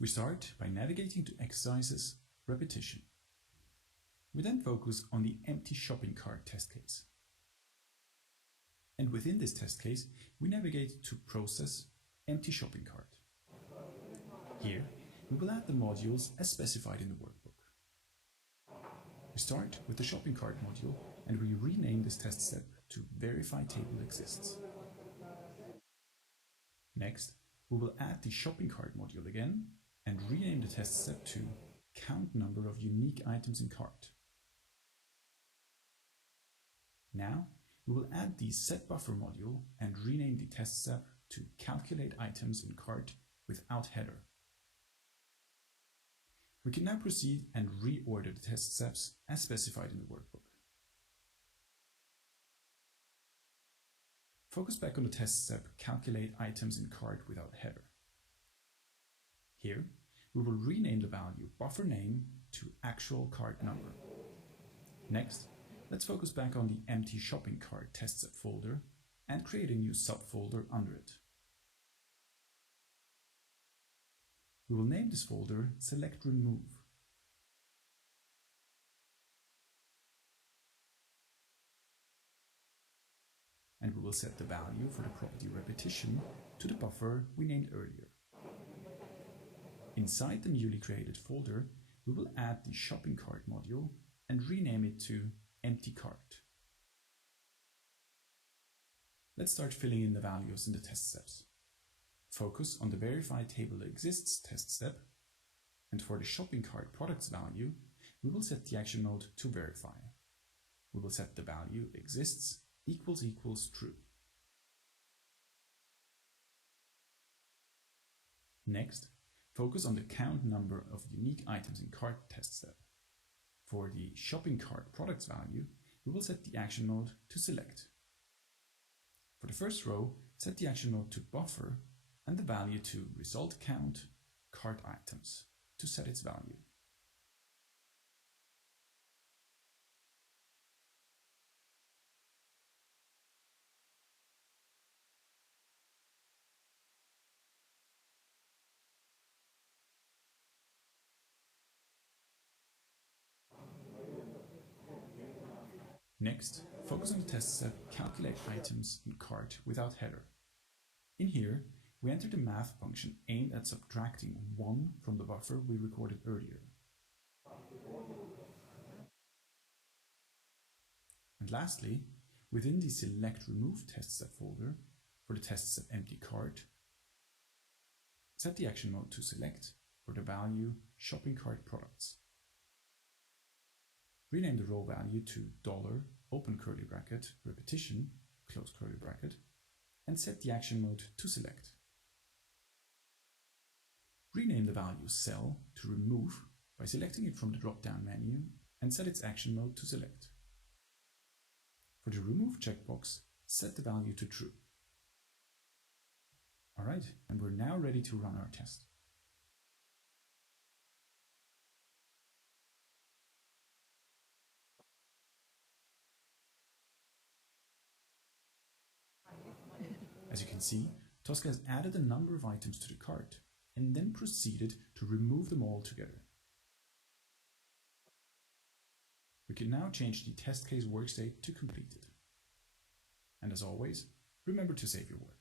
We start by navigating to Exercises, Repetition. We then focus on the empty shopping cart test case. And within this test case, we navigate to Process, Empty Shopping Cart. Here, we will add the modules as specified in the workbook. We start with the shopping cart module and we rename this test step to Verify Table Exists. Next, we will add the shopping cart module again and rename the test step to Count Number of Unique Items in Cart. Now, we will add the Set Buffer module and rename the test step to Calculate Items in Cart without header. We can now proceed and reorder the test steps as specified in the workbook. Focus back on the test step Calculate Items in Cart without header. Here, we will rename the value buffer name to actual cart number. Next, let's focus back on the empty shopping cart test step folder and create a new subfolder under it. We will name this folder Select Remove. And we will set the value for the property repetition to the buffer we named earlier. Inside the newly created folder, we will add the shopping cart module and rename it to Empty Cart. Let's start filling in the values in the test steps. Focus on the Verify Table Exists test step, and for the shopping cart products value, we will set the action mode to Verify. We will set the value exists equals true. Next, focus on the count number of unique items in cart test step. For the shopping cart products value, we will set the action mode to Select. For the first row, set the action mode to Buffer and the value to Result Count Cart Items to set its value. Next, focus on the test step Calculate Items in Cart without header. In here, we enter the math function aimed at subtracting 1 from the buffer we recorded earlier. And lastly, within the Select Remove test step folder, for the test step Empty Cart, set the action mode to Select for the value Shopping Cart Products. Rename the row value to $open curly bracket repetition close curly bracket and set the action mode to Select. Rename the value Cell to Remove by selecting it from the drop-down menu and set its action mode to Select. For the Remove checkbox, set the value to True. Alright, and we're now ready to run our test. As you can see, Tosca has added a number of items to the cart and then proceeded to remove them all together. We can now change the test case workstate to completed. And as always, remember to save your work.